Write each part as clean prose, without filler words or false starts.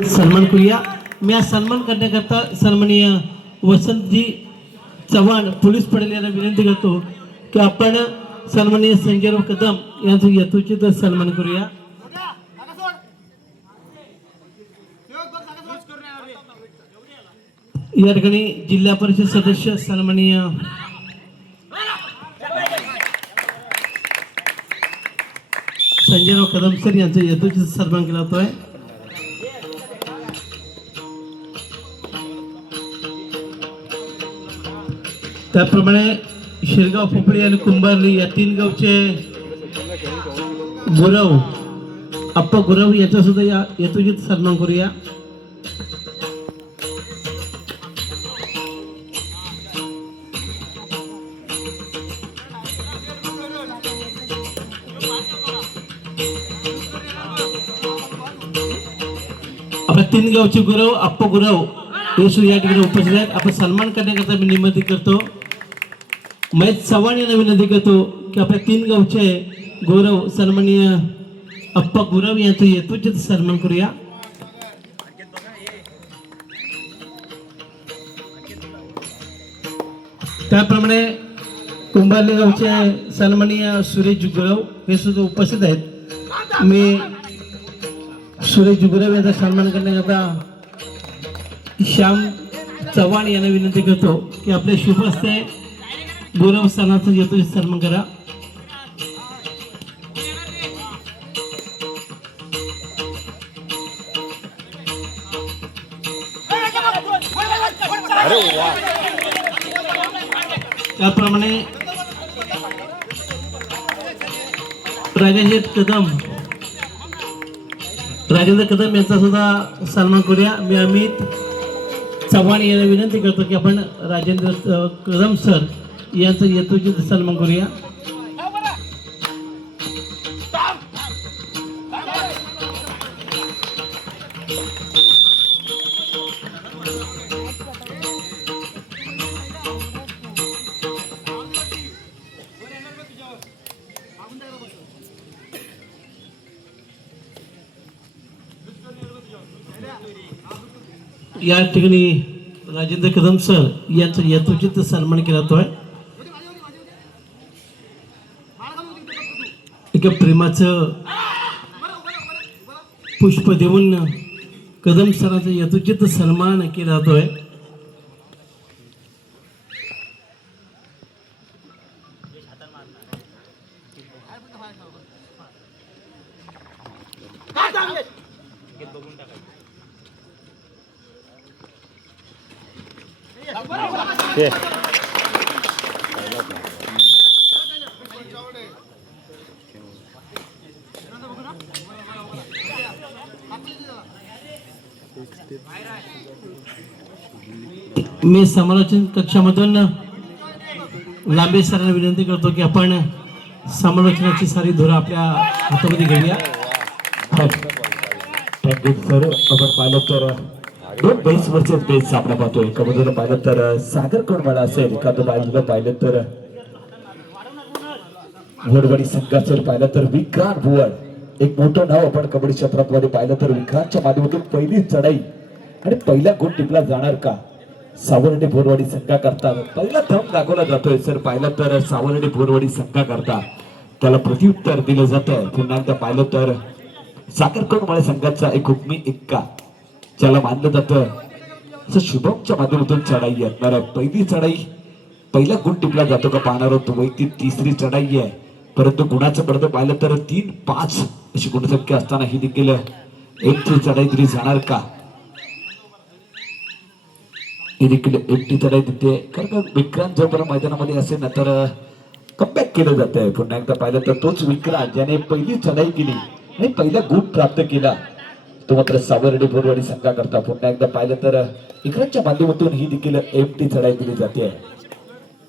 सन्मान करूया. मी आज सन्मान करण्याकरता सन्माननीय वसंतजी चव्हाण पोलीस पडेल यांना विनंती करतो की आपण सन्माननीय संजयराव कदम यांचा यथोचित सन्मान करूया. या ठिकाणी जिल्हा परिषद सदस्य सन्माननीय संजयराव कदम सर यांचा यथोचित सन्मान केला जातोय. त्याप्रमाणे शिरगाव पोपळी आणि कुंभारली या तीन गावचे गुरव अप्पा गुरव याचा सुद्धा या यथोचित सन्मान करूया. आपल्या तीन गावचे गुरव अप्पा गुरव हे सुद्धा या ठिकाणी उपस्थित आहेत. आपण सन्मान करण्याकरता मी निमंत्रित करतो. महेश चव्हाण यांना विनंती करतो की आपल्या तीन गावचे गौरव सन्माननीय अप्पा गुरव यांचा यथोचित सन्मान करूया. त्याप्रमाणे कुंभारली गावचे सन्माननीय सुरेश गुरव हे सुद्धा उपस्थित आहेत. मी सुरेश गुरव यांचा सन्मान करण्याकरता श्याम चव्हाण यांना विनंती करतो की आपल्या शुभ हस्ते गौरव सणाचा यथोचित सन्मान करा. त्याप्रमाणे राजेंद्र कदम यांचा सुद्धा सन्मान करूया. मी अमित चव्हाण यांना विनंती करतो की आपण राजेंद्र कदम सर यांचा यथोचित सन्मान करूया. या ठिकाणी राजेंद्र कदम सर यांचा यथोचित सन्मान केला जातोय. एका प्रेमाचं पुष्प देऊन कदम सरांचा यथोचित सन्मान केला जातोय. मी समालोचन कक्षामधून लांबे सरांना विनंती करतो की आपण समालोचनाची सारी धुरा आपल्या हातामध्ये घेऊया. Thank you sir. आपण पाहिलं तर दोन बेस वरचे बेस आपण पाहतोय. एका बाजूला पाहिलं तर सागर कोणवाला असेल, एका बाजूला पाहिलं तर वडवडी संघाचं पाहिलं तर विक्रांत भुवन. एक मोठं नाव आपण कबड्डी क्षेत्रात पाहिलं तर विक्रांतच्या माध्यमातून पहिली चढाई आणि पहिला गुण टिपला जाणार का सावर्डे बोरवाडी संघा करता पहिला थंब दाखवला जातोय. सर पाहिलं तर सावर्डे बोरवाडी संघा करता त्याला प्रत्युत्तर दिलं जातं. पुन्हा एकदा पाहिलं तर साखरकोटमाळे संघाचा एक हुकमी एक्का ज्याला मानलं जातं असं शुभमच्या माध्यमातून चढाई असणार आहे. पहिली चढाई पहिला गुण टिपला जातो का पाहणार होतो. वैयक्तिक तिसरी चढाई आहे, परंतु गुणाचं पडतं पाहिलं तर 3-5 अशी गुणसंख्या असताना ही देखील एकटी चढाई दिली जाणार का. ही देखील एकटी चढाई देते कारण का विक्रांत जोपर्यंत मैदानामध्ये असेल ना तर कमबॅक केलं जात आहे. पुन्हा एकदा पाहिलं तर तोच विक्रांत ज्याने पहिली चढाई केली आणि पहिला गुण प्राप्त केला तो मात्र सावर्डे बोरवाडी संघा करता. पुन्हा एकदा पाहिलं तर विक्रांतच्या माध्यमातून ही देखील एकटी चढाई दिली जाते.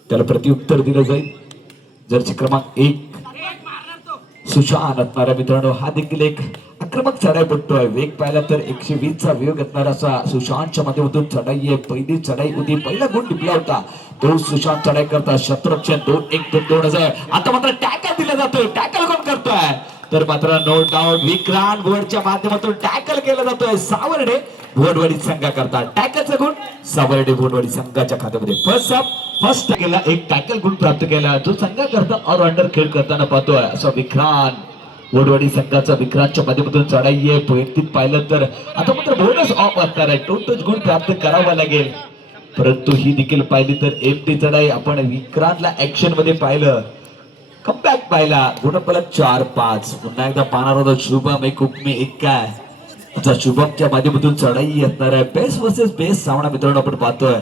त्याला प्रत्युत्तर दिलं जाईल. जर्सी क्रमांक 1 सुशांत असणारा मित्रांनो हा देखील एक आक्रमक चढाई पडतोय. वेग पाहिला तर 120 चा वेग असणारा असा सुशांतच्या माध्यमातून चढाई आहे. पहिली चढाई होती, पहिला गुण टिपला होता तो सुशांत चढाई करता. शत्रुक्षण 2-1-2-2 आता मात्र टॅकल दिला जातोय. टॅकल कोण करतोय तर मात्र नो डाऊट विक्रांत भुवडच्या माध्यमातून टॅकल केला जातोय सावर्डे भुवडवाडी संघाकरता. टॅकलचा गुण सावर्डे भुवडवाडी संघाच्या खात्यामध्ये. फर्स्ट केला एक टॅकल गुण प्राप्त केला जो संघाकरता ऑलराऊंडर खेळ करताना पाहतोय असा विक्रांत भुवडवाडी संघाचा. विक्रांतच्या माध्यमातून चढाई आहे पहिलीत पाहिलं तर आता मात्र बोनस ऑफ असणार आहे. टोटल गुण प्राप्त करावा लागेल परंतु ही देखील पाहिली तर एमटी चढाई आपण विक्रांतला ऍक्शन मध्ये पाहिलं कमबॅक पाहिला गुणफलक 4-5. पुन्हा एकदा पाहणार होता शुभम एक उपमे एक काय आता शुभमच्या माध्यमातून चढाई असणार आहे. बेस्ट वर्सेस बेस्ट सामना मित्रांनो आपण पाहतोय.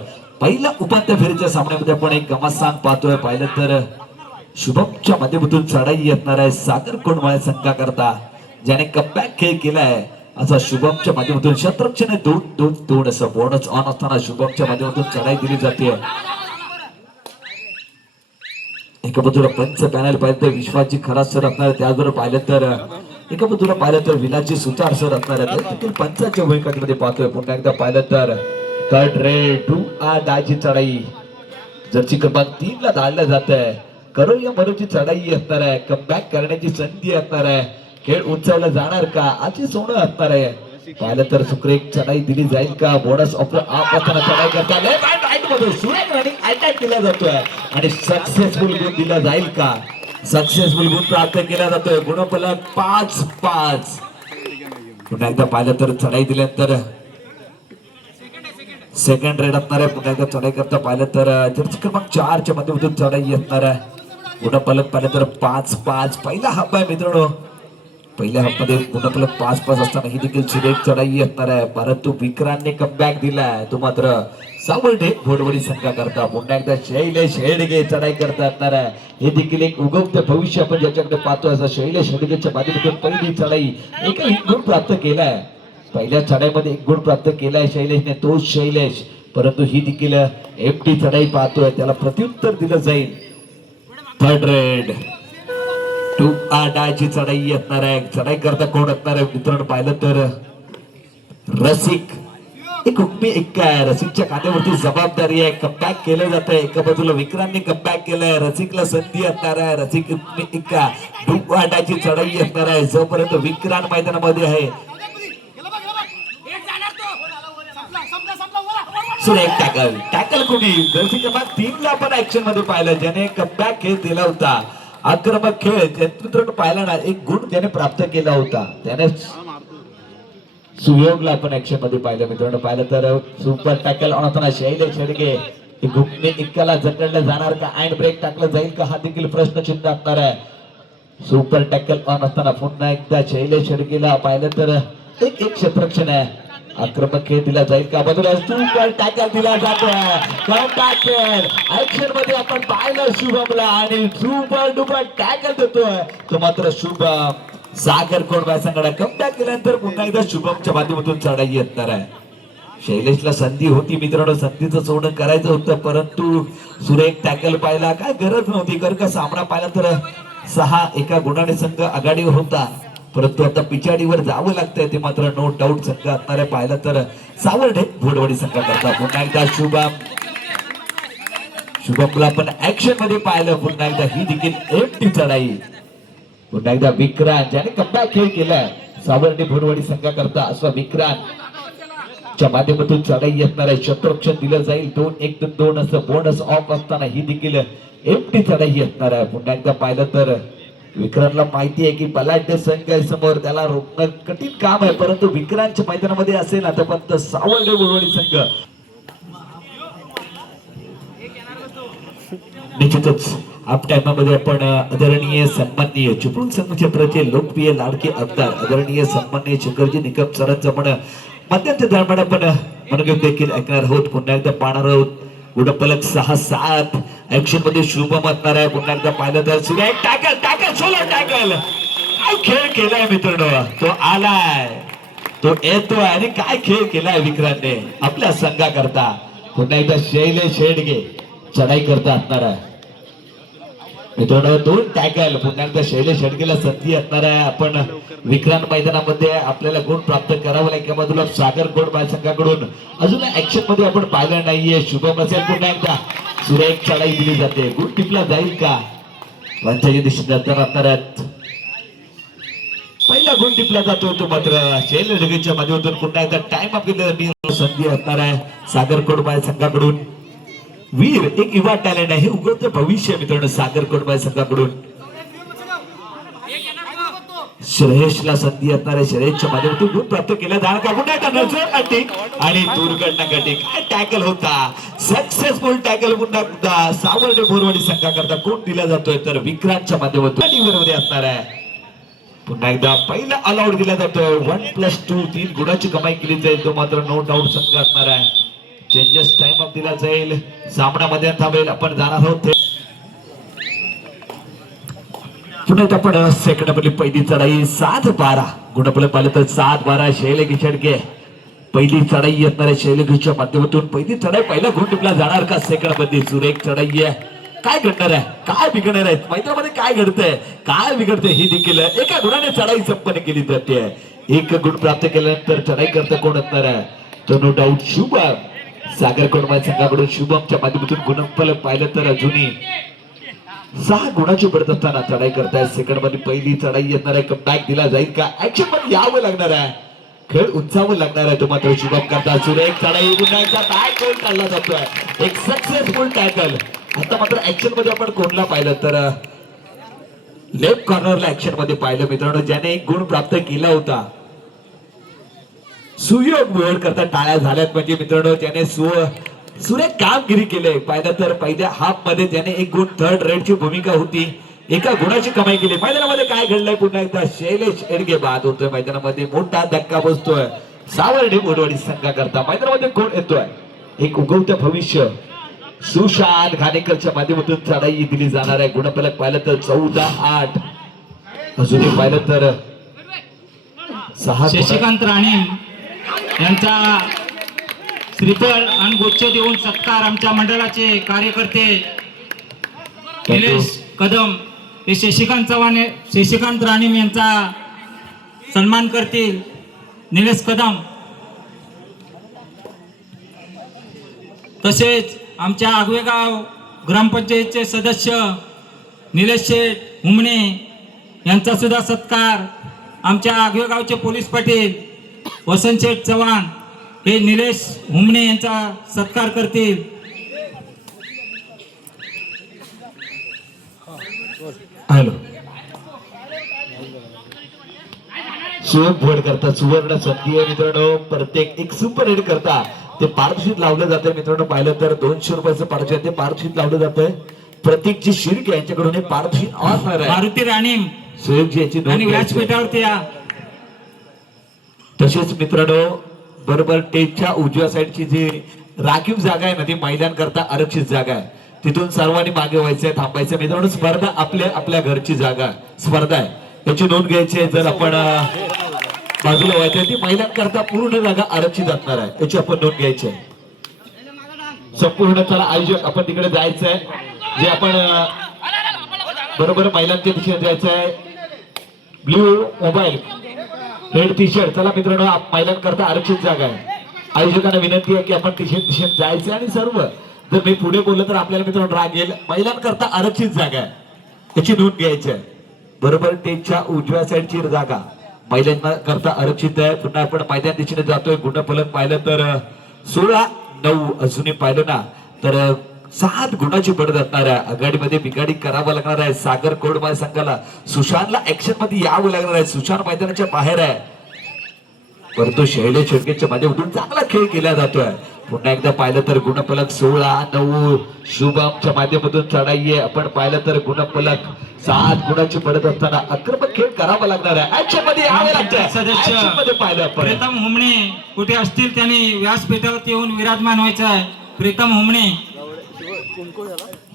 पहिला उपांत्य फेरीच्या सामन्यामध्ये आपण एक घमासान पाहतोय. पाहिलं तर शुभमच्या माध्यमातून चढाई असणार आहे सागर कोंडमाळे संघाकरता ज्याने कमबॅक खेळ केलाय असा शुभमच्या माध्यमातून शतरक्षणे 2-2-2 असं बोनस ऑन असताना शुभमच्या माध्यमातून चढाई दिली जाते. एका बाजूला पंच पॅनल पाहिलं तर विश्वाची खरा सर असणार आहे. त्याचबरोबर पाहिलं तर एका बाजूला पाहिलं तर विलाची सुतार सर असणार आहे. पंचाच्या भूमिकांमध्ये पाहतोय. पुन्हा एकदा पाहिलं तर थर्ड रेड टू आ डायची चढाई जर्सी क्रमांक 3 ला धाडलं जात आहे. करूया मरूची चढाई असणार आहे. कमबॅक करण्याची संधी असणार आहे. खेळ उंचावला जाणार का आजची सोनं असणार आहे. पाहिलं तर सुखरेख चढाई दिली जाईल का. बोनस ऑफ असताना चढाई करता सुरेख रनिंग अटॅक केला जातोय आणि सक्सेसफुल गुण दिला जाईल का. सक्सेसफुल गुण प्राप्त केला जातोय गुणफलक 5-5. पुन्हा एकदा पाहिलं तर चढाई दिल्यानंतर सेकंड रेड असणार आहे. पुन्हा एकदा चढाई करता पाहिलं तर जर्सी क्रमांक 4 च्या माध्यमातून चढाई असणार आहे. गुणफलक पाहिलं तर 5-5. पहिला हाफ आहे मित्रांनो. पहिल्या हाफमध्ये गुणफलक 5-5 असताना ही देखील सुरेख चढाई असणार आहे परंतु विक्रांतने कमबॅक दिलाय तो मात्र सावर्डे भुवडवाडी संघाकरता. पुन्हा एकदा शैलेश हेडगे चढाई करता असणार आहे. हे देखील एक उगवते भविष्य आपण ज्याच्याकडे पाहतोय असा शैलेश हेडगेच्या माध्यमातून पहिली चढाई एक गुण प्राप्त केलाय. पहिल्या चढाईमध्ये एक गुण प्राप्त केलाय शैलेशने तो शैलेश परंतु ही देखील एमटी चढाई पाहतोय त्याला प्रत्युत्तर दिलं जाईल. थर्ड रेड टू आडाची चढाई असणार आहे. चढाई करता कोण असणार आहे मित्रांनो पाहिलं तर रसिक एक हुकमी एक काय रसिकच्या खात्यावरती जबाबदारी आहे. कमबॅक केलं जात आहे. एका बाजूला विक्रांतने कमबॅक केलंय. रसिकला संधी असणार आहे. रसिक हुकमी एक टू आडाची चढाई असणार आहे जोपर्यंत विक्रांत मैदानामध्ये आहे. सुरेख टॅकल टॅकल कोणी जर्सी क्रमांक 3 ला आपण ऍक्शन मध्ये पाहिलं ज्याने कमबॅक खेळ दिला होता. आक्रमक खेळ मित्रांनो पाहिला ना एक गुण त्याने प्राप्त केला होता. त्याने सुयोगला आपण ऍक्शन मध्ये पाहिलं मित्रांनो पाहिलं तर सुपर टॅकल ऑन होताना शैलेश हेडगे घुमणे एकाला जकडलं जाणार का अँड ब्रेक टाकलं जाईल का हा देखील प्रश्नचिन्ह असणार आहे. सुपर टॅकल ऑन असताना पुन्हा एकदा शैलेश हेडगेला पाहिलं तर एक क्षेत्ररक्षण आहे. आक्रमक खेळ दिला जाईल का बाजूला सुपर टॅकल दिला जातोय. ऍक्शन मध्ये आपण पाहिलं शुभमला आणि सुपर डुपर टॅकल देतोय तो मात्र शुभम सागर कोंडमाळे संघाला कमबॅक केल्यानंतर पुन्हा एकदा शुभमच्या माध्यमातून चढाई असणार आहे. शैलेशला संधी होती मित्रांनो संधीचं सोडणं करायचं होतं परंतु सुरेख टॅकल पाहिला काय गरज नव्हती कारण का सामना पाहिला तर 6 एका गुणाने संघ आघाडीवर होता परंतु आता पिछाडीवर जावं लागतंय ते मात्र नो डाऊट संघ असणारे पाहिलं तर सावर्डे भुवडवाडी संघाकरता. पुन्हा एकदा शुभमला पण ऍक्शन मध्ये पाहिलं. पुन्हा एकदा ही देखील एमटी चढाई. पुन्हा एकदा विक्रांत ज्याने कमबॅक खेळ केलाय सावर्डे भुवडवाडी संघाकरता असा विक्रांत च्या माध्यमातून चढाई असणार आहे. क्षेत्ररक्षण दिलं जाईल 2-1-2 असं बोनस ऑफ असताना ही देखील एमटी चढाई असणार आहे. पुन्हा एकदा पाहिलं तर विक्रांतला माहिती आहे की बलाढ्य संघ समोर त्याला रोखणं कठीण काम आहे परंतु विक्रांतच्या मैदानामध्ये असेल आता पण सावर्डे भुवडवाडी संघ निश्चितच आप टाइमामध्ये आपण आदरणीय सन्माननीय चिपळूण संघक्षेत्राचे लोकप्रिय लाडके आमदार आदरणीय सन्माननीय शंकरजी निकम सरांचं पण मध्यंतर दरम्यान आपण मनोगत देखील ऐकणार आहोत. पुन्हा एकदा पाहणार आहोत गुणफलक 6-7 ऍक्शन मध्ये शुभम असणार आहे. पुन्हा एकदा पाहिलं तर सुरेख टॅकल टॅकल सोलो टॅकल काय खेळ केलाय मित्रांनो तो आलाय तो येतोय आणि काय खेळ केलाय विक्रांतने आपल्या संघाकरता. पुन्हा एकदा शैलेश हेडगे चढाई करता असणार आहे मित्रांनो 2 टॅकल. पुन्हा एकदा शैलेश हेडगेला संधी असणार आहे. आपण विक्रांत मैदानामध्ये आपल्याला गुण प्राप्त करावं लागेल. एका बाजूला सागर कोंडमाळे संघाकडून अजून ऍक्शन मध्ये आपण पाहिलं नाहीये. शुभम असेल पुन्हा एकदा सुरेख चढाई दिली जाते. गुण टिपला जाईल का पंचायती दिशेने असणार आहेत. पहिला गुण टिपला जातो तो मात्र शैलेश ढगेच्या माध्यमातून पुन्हा एकदा टाइम अप घेतलेला संधी असणार आहे सागर कोडबाय संघाकडून. वीर एक युवा टॅलेंट आहे, हे उगवतं भविष्य मित्रांनो सागर कोडबाय संघाकडून. श्रेयसला संधी असणार आहे, श्रेयसच्या माध्यमातून गुण प्राप्त केला जाणार का पुन्हा एकदा नजर अटी आणि दूरकडनं गटी. काय टॅकल होता, सक्सेसफुल टॅकल. पुन्हा एकदा सावर्डे बोरवाडी संघाकरता कोण दिला जातोय तर विक्रांतच्या माध्यमातून मध्ये असणार आहे. पुन्हा एकदा पहिला अलाउड दिला जातोय 1+2 3 गुणाची कमाई केली जाईल, तो मात्र नो डाऊट संघ असणार आहे. चेंजेस टाइम अप दिला जाईल, सामना मध्ये थांबेल. आपण जाणार आहोत पुन्हा एकदा आपण सेकंड आपली पहिली चढाई 7-12 गुणफलक पाहिलं तर 7-12 शैलेश गिचडके पहिली चढाई असणार आहे. शैलेशच्या माध्यमातून पहिली चढाई पहिला गुण टिपला जाणार का सेकंड मध्ये सुरेख चढाई आहे. काय घडणार आहे, काय बिघडणार आहे, मैदानामध्ये काय घडतंय, काय बिघडतंय ही देखील एका गुणाने चढाई संपन्न केली जाते. एक गुण प्राप्त केल्यानंतर चढाई करता कोण असणार आहे तर नो डाऊट शुभम सागर कोडबाय संघाकडून. शुभमच्या माध्यमातून गुणफलक पाहिलं तर अजूनही 6 गुणाची पडत असताना चढाई करताय. सेकंड मध्ये पहिली चढाई येणार आहे, कमबॅक दिला जाईल का, ऍक्शन मध्ये यावं लागणार आहे, खेळ उंचावं लागणार आहे, तो मात्र शुभम करता. सुरेख चढाई पुन्हा एकदा टॅकल काढला जातोय, एक सक्सेसफुल टॅकल. आता मात्र ऍक्शन मध्ये आपण कोणला पाहिलं तर लेफ्ट कॉर्नरला ऍक्शन मध्ये पाहिलं मित्रांनो, ज्याने एक गुण प्राप्त केला होता. सुयोग मिळवण करता टाळ्या झाल्यात म्हणजे मित्रांनो त्याने सुरेख कामगिरी केले. पाहिलं तर पहिल्या हाफ मध्ये त्याने एक गुण थर्ड रेडची भूमिका होती, एका गुणाची कमाई केली. मैदानामध्ये काय घडलंय पुन्हा एकदा शैलेश एडगे बाद होतोय, मैदानामध्ये मोठा धक्का बसतोय सावर्डे बोरवाडी संघाकरता. मैदानामध्ये कोण येतोय, एक उगवतं भविष्य सुशांत घाणेकरच्या माध्यमातून चढाई दिली जाणार आहे. गुणफलक पाहिलं तर 14-8 अजूनही पाहिलं तर 6. शशिकांत राणे यांचा श्रीफळ आणि गुच्छ देऊन सत्कार आमच्या मंडळाचे कार्यकर्ते निलेश कदम हे शशिकांत राणे यांचा सन्मान करतील. निलेश कदम तसेच आमच्या आगवेगाव ग्रामपंचायतचे सदस्य निलेश शेठ हुमणे यांचा सुद्धा सत्कार आमच्या आगवेगावचे पोलीस पाटील वसंत शेठ चव्हाण हे निलेश हुमणे यांचा सत्कार करतील. हॅलो भोड करता सुवर्ण संधी आहे मित्रांनो. प्रत्येक एक सुपर हिट करता ते पारदर्शित लावलं जातंय मित्रांनो. पाहिलं तर 200 रुपयाचं पारदर्शित ते पारदर्शित लावलं जातंय. प्रत्येकची शिर्क यांच्याकडून हे पारदर्शित असणार आहे. मारुती राणे सुयोगजी याची आणि व्यासपीठावरती या. तसेच मित्रांनो बरोबर टेजच्या उजव्या साईडची जी राखीव जागा आहे ना ती महिलांकरता आरक्षित जागा आहे, तिथून सर्वांनी मागे व्हायचंय, थांबायचं मित्रांनो. स्पर्धा आपल्या घरची जागा स्पर्धा आहे, त्याची नोंद घ्यायची आहे. जर आपण बाजूला व्हायचंय ती महिलांकरता पूर्ण जागा आरक्षित असणार आहे, त्याची आपण नोंद घ्यायची आहे. संपूर्ण चला आयोजक आपण तिकडे जायचंय, जे आपण बरोबर महिलांच्या दिशेने जायचंय. Blue mobile red T shirt. चला मित्रांनो महिलांकरता आरक्षित जागा आहे. आयोजकांना विनंती आहे की आपण दिशेने जायचं आणि सर्व जर मी पुढे बोललो तर आपल्याला मित्रांनो राग येईल. महिलांकरता आरक्षित जागा आहे, त्याची नोंद घ्यायची आहे. बरोबर टेजच्या उजव्या साईडची जागा महिलांकरता आरक्षित आहे. पुन्हा आपण मैदान दिशेने जातोय. गुणफलक पाहिलं तर 16-9 अजूनही पाहिलं ना तर 7 गुणाची पडत असणार आहे. आघाडीमध्ये बिघाडी करावं लागणार आहे सागर कोडबाय संघाला. सुशांतला ऍक्शन मध्ये यावं लागणार आहे. सुशांत मैदानाच्या बाहेर आहे, परंतु शैलेश शेडकेच्या माध्यमातून चांगला खेळ केला जातोय. पुन्हा एकदा पाहिलं तर गुणफलक 16-9 शुभमच्या माध्यमातून चढाई आहे. आपण पाहिलं तर गुणफलक 7 गुणाची पडत असताना आक्रमक खेळ करावा लागणार आहे. ऍक्शन मध्ये यावं लागतंय. सदस्य ऍक्शन मध्ये पाहिलं आपण प्रीतम हुमणे कुठे असतील त्यांनी व्यासपीठावरती येऊन विराजमान व्हायचं आहे. प्रीतम हुमणे.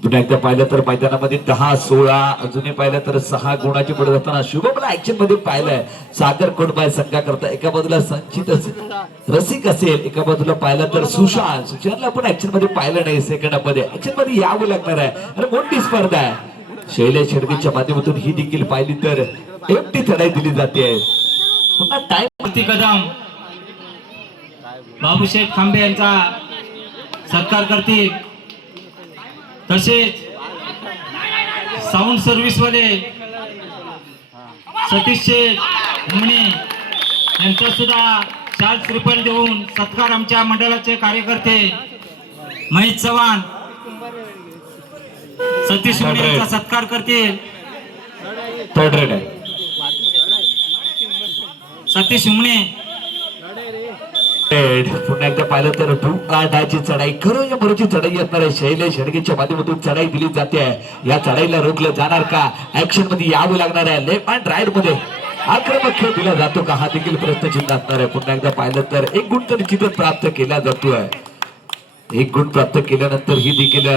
पुन्हा एकदा पाहिलं तर मैदानामध्ये 10-16 अजूनही पाहिलं तर 6 गुणाची पडत असताना शुभमला ऍक्शन मध्ये पाहिलंय सागर कोडबाय संघाकरता. एका बाजूला संचित रसिक असेल, एका बाजूला पाहिलं तर सुशांतला आपण ऍक्शन मध्ये पाहिलं नाही. सेकंड मध्ये ऍक्शन मध्ये यावं लागणार आहे आणि मोठी स्पर्धा आहे. शैलेश शेडकेच्या माध्यमातून ही देखील पाहिली तर एकटी चढाई दिली जाते. पुन्हा टाइम कदम बाबूशेठ खांबे यांचा सत्कार करतील. तसेच साऊंड सर्व्हिस वाले सतीश शेठ हुमणे यांचा सुद्धा शाल श्रीफल देऊन सत्कार आमच्या मंडळाचे कार्यकर्ते महेश चव्हाण सतीश हुमणे यांचा सत्कार करतील. थर्ड रेड आहे. सतीश हुमणे पुन्हा एकदा पाहिलं तर 2-8 चढाई खरं या बरोची चढाई असणार आहे. शैलेश शेडगेच्या माध्यमातून चढाई दिली जाते. या चढाईला रोखलं जाणार का? ऍक्शन मध्ये यावं लागणार आहे. लेफ्ट अँड राईट मध्ये आक्रमक खेळ दिला जातो का? हा देखील प्रश्नचिन्ह असणार आहे. पुन्हा एकदा पाहिलं तर 1 गुण तर निश्चितच प्राप्त केला जातोय. 1 गुण प्राप्त केल्यानंतर ही देखील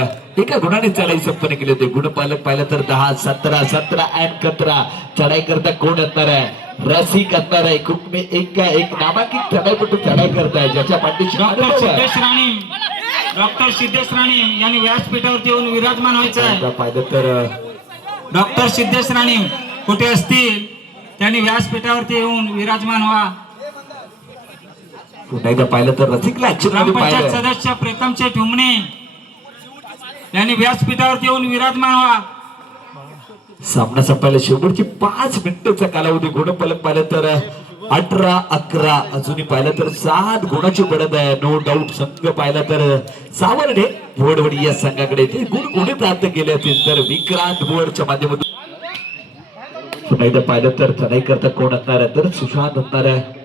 एका गुणाने चढाई संपन्न केली होती. गुणपालक पाहिलं तर 10, 17, 17 and 17 चढाई करता कोण असणार आहे? रसिक असणार आहे. खूप मी एक नामांकित चढाईपटू चढाई करताय ज्याच्या पाठीशी डॉक्टर सिद्धेश राणे यांनी व्यासपीठावरती येऊन विराजमान व्हायचं आहे. पाहिलं तर डॉक्टर सिद्धेश राणे कुठे असतील त्यांनी व्यासपीठावरती येऊन विराजमान व्हा. पुन्हा एकदा पाहिलं तर रसिकला ऍक्शन मध्ये ग्रामपंचायत पाहिलं. सदस्य प्रीतम शेठ हुमणे यांनी व्यासपीठावरती येऊन विराजमान व्हा. सामना संपायला शेवटची 5 मिनिटाचा कालावधी. गुणफलक पाहिलं तर 18-11 अजूनही पाहिलं तर 7 गुणाची पडत आहे. नो डाऊट संघ पाहिला तर सावर्डे भोडवडी या संघाकडे ते गुण कोणी प्राप्त केले असतील तर विक्रांत भोडच्या माध्यमातून. पुन्हा एकदा पाहिलं तर चढाई करता कोण असणार आहे? तर सुशांत असणार आहे.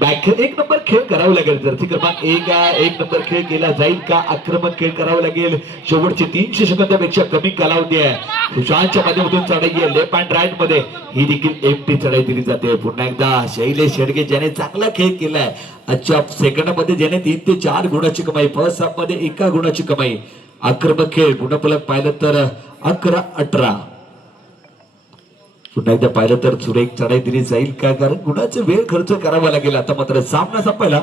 बॅक 1 नंबर खेळ करावा लागेल. जर्सी क्रमांक 1 नंबर खेळ केला जाईल का? आक्रमक खेळ करावा लागेल. शेवटचे 300 सेकंदापेक्षा कमी कालावधी आहे. सुशांतच्या माध्यमातून चढाई आहे. लेफ्ट अँड राईट मध्ये ही देखील एमटी चढाई दिली जाते. पुन्हा एकदा शैलेश शेडगे ज्याने चांगला खेळ केलाय. आजच्या सेकंदामध्ये ज्याने 3 ते 4 गुणाची कमाई, फर्स्ट हाफ मध्ये 1 गुणाची कमाई. आक्रमक खेळ गुणफलक पाहिलं तर 11-18. पुन्हा एकदा पाहिलं तर सुरेख चढाई दिली जाईल का? कारण गुणाचा वेळ खर्च करावा लागेल. आता मात्र सामना संपायला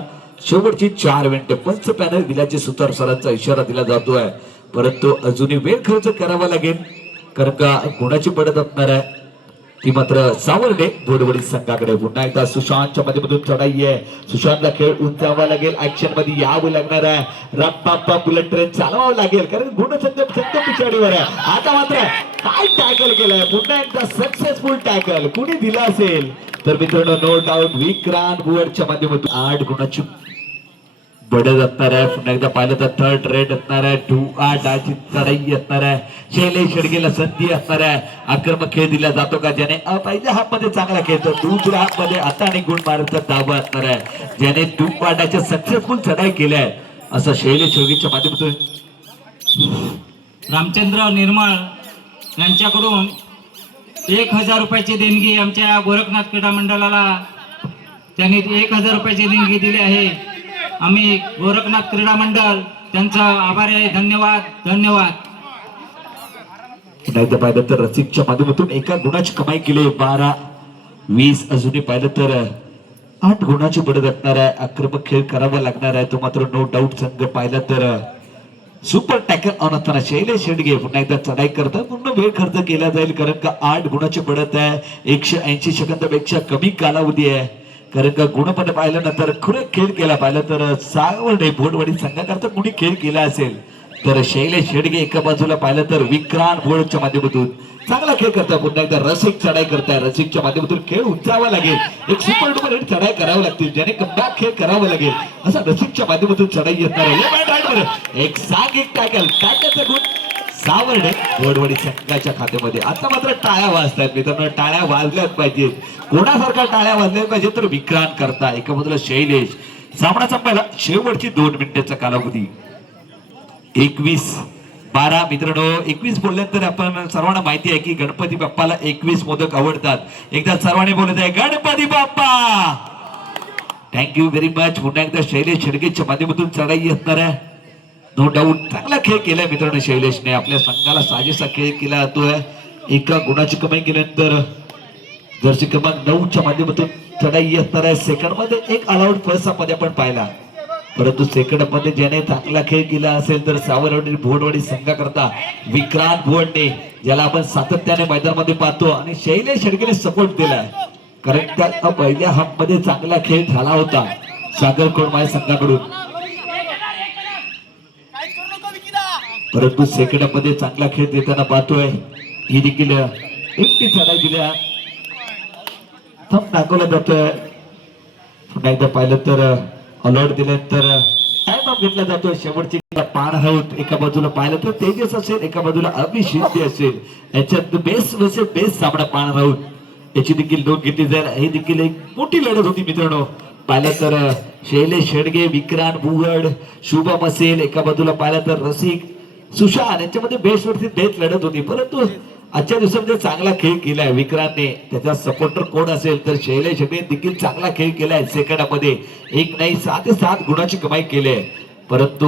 शेवटची 4 मिनिटे. पंच पॅनल दिल्याचे सुतार सरांचा इशारा दिला जातोय. परंतु अजूनही वेळ खर्च करावा लागेल कारण का गुणाची पडत असणार आहे ती मात्र सावर्डे भोडवडी संघाकडे. पुन्हा एकदा सुशांतच्या माध्यमातून चढाई आहे. सुशांतला खेळ उंचावा लागेल. ऍक्शन मध्ये यावं लागणार आहे. रप्पा बुलेट ट्रेन चालवावं लागेल कारण गुणसंख्या पिछाडीवर आहे. आता मात्र काय टॅकल केलंय? पुन्हा एकदा सक्सेसफुल टॅकल कुणी दिला असेल तर मित्रांनो नो डाऊट विक्रांत भुवरच्या माध्यमातून 8 गुणाची बडत असणार आहे. पुन्हा एकदा पाहिलं तर थर्ड रेड असणार आहे. 2-8 चढाई असणार आहे. शैलेश शेडगेला संधी असणार आहे. आक्रमक खेळ दिला जातो का? ज्याने पहिल्या हाफ मध्ये चांगला खेळतो, दुसऱ्या हाफ मध्ये आता आणि गुण मारण्याचा दावा असणार आहे. ज्याने 2-8च्या सक्सेसफुल चढाई केल्या असं शैलेश शेडगेच्या माध्यमातून. रामचंद्र निर्मळ यांच्याकडून 1000 रुपयाची देणगी आमच्या गोरखनाथ क्रीडा मंडळाला त्यांनी 1000 रुपयाची देणगी दिली आहे. आम्ही गोरखनाथ क्रीडा मंडळ त्यांचा आभारी आहे. धन्यवाद धन्यवाद. पुन्हा एकदा पाहिलं तर रसिकच्या माध्यमातून 1 गुणाची कमाई केली. 12-20 अजूनही पाहिलं तर 8 गुणाची बढत असणार आहे. आक्रमक खेळ करावा लागणार आहे. तो मात्र नो डाऊट संघ पाहिला तर सुपर टॅकल ऑन असताना शैलेश शेडगे पुन्हा एकदा चढाई करतात. पूर्ण वेळ खर्च केला जाईल कारण का 8 गुणाची बढत आहे. 180 सेकंदापेक्षा कमी कालावधी आहे कारण का गुणपणे पाहिलं ना तर खुले खेळ केला. पाहिलं तर सावर्डे भोडवडी संघाकरता कुणी खेळ केला असेल तर शैलेश शेडगे एका बाजूला पाहिलं तर विक्रांत भोडच्या माध्यमातून चांगला खेळ करता. पुन्हा एकदा रसिक चढाई करताय. रसिकच्या माध्यमातून खेळ उंचावा लागेल. एक सुपर डुपर हिट चढाई करावं लागतील ज्याने कमबॅक खेळ करावं लागेल असा रसिकच्या माध्यमातून चढाई येणार आहे. एक सांघिक टॅकल. टॅकलचा गुण सावर्डे भोडवडी संघाच्या खात्यामध्ये. आता मात्र टाळ्या वाजतायत मित्रांनो. टाळ्या वाजल्याच पाहिजेत. कोणासारखा टाळ्या वाजल्या पाहिजे तर विक्रांत करता. एका बाजूला शैलेश. सामना संपायला शेवटची 2 मिनिटाचा कालावधी. 21-12 मित्रांनो. 21 बोलल्यानंतर आपण सर्वांना माहिती आहे की गणपती बाप्पाला 21 मोदक आवडतात. एकदा सर्वांनी बोलत आहे Ganapati Bappa. Thank you very much. पुन्हा एकदा शैलेश शेडगेच्या माध्यमातून चढाई असणार आहे. नो डाऊट चांगला खेळ केलाय मित्रांनो. शैलेशने आपल्या संघाला साजेसा खेळ केला जातोय. 1 गुणाची कमाई केल्यानंतर जर्सी क्रमांक 9च्या माध्यमातून चढाई असणार आहे. सेकंड मध्ये 1 ऑलआउट फर्स्ट हाफ मध्ये आपण पाहिला परंतु सेकंड मध्ये ज्याने चांगला खेळ केला असेल तर सावर्डे भोडवडी संघाकरता विक्रांत भोडने ज्याला आपण सातत्याने मैदानामध्ये पाहतो आणि शैलेश शेडगेने सपोर्ट दिलाय कारण त्या पहिल्या हाफ मध्ये चांगला खेळ झाला होता सागर कोळमाळे संघाकडून. परंतु सेकंड मध्ये चांगला खेळ देताना पाहतोय. ही देखील एकटी चढाई दिल्या थंब दाखवला जातोय. पुन्हा एकदा पाहिलं तर अलर्ट दिले तर टाइम ऑफ घेतला जातोय. शेवटची पार आहोत. एका बाजूला पाहिलं तर तेजस असेल, एका बाजूला अभिषेक असेल. याच्यात बेस्ट वर्सेस बेस्ट सामना पाहणार आहोत. याची देखील नोंद घेतली जाईल. ही देखील एक मोठी लढत होती मित्रांनो. पाहिलं तर शैलेश शेडगे, विक्रांत भुवड, शुभम असेल, एका बाजूला पाहिलं तर रसिक, सुशांत यांच्यामध्ये बेस्ट वर्सेस बेस्ट लढत होती. परंतु आजच्या दिवसामध्ये चांगला खेळ केलाय विक्रांतने. त्याचा सपोर्टर कोण असेल तर शैलेश शेडगे देखील चांगला खेळ केलाय. सेकंडामध्ये एक नाही 6 ते 7 गुणाची कमाई केली आहे. परंतु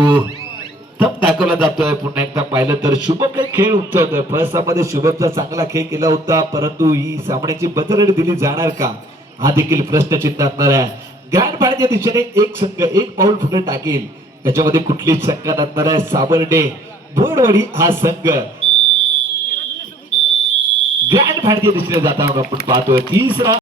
थंब दाखवला जातोय. पुन्हा एकदा पाहिलं तर शुभमने खेळ उठवतोय. फळसामध्ये शुभमचा चांगला खेळ केला होता. परंतु ही सामन्याची बदलट दिली जाणार का हा देखील प्रश्नचिन्ह असणार आहे. ग्रँड फायनलच्या दिशेने एक संघ एक पाऊल पुढे टाकेल. याच्यामध्ये कुठलीच शंका नसणार आहे. सावर्डे बोरवाडी हा संघ ग्रँड फायनलच्या दिशेने जाताना आपण पाहतोय. तिसरा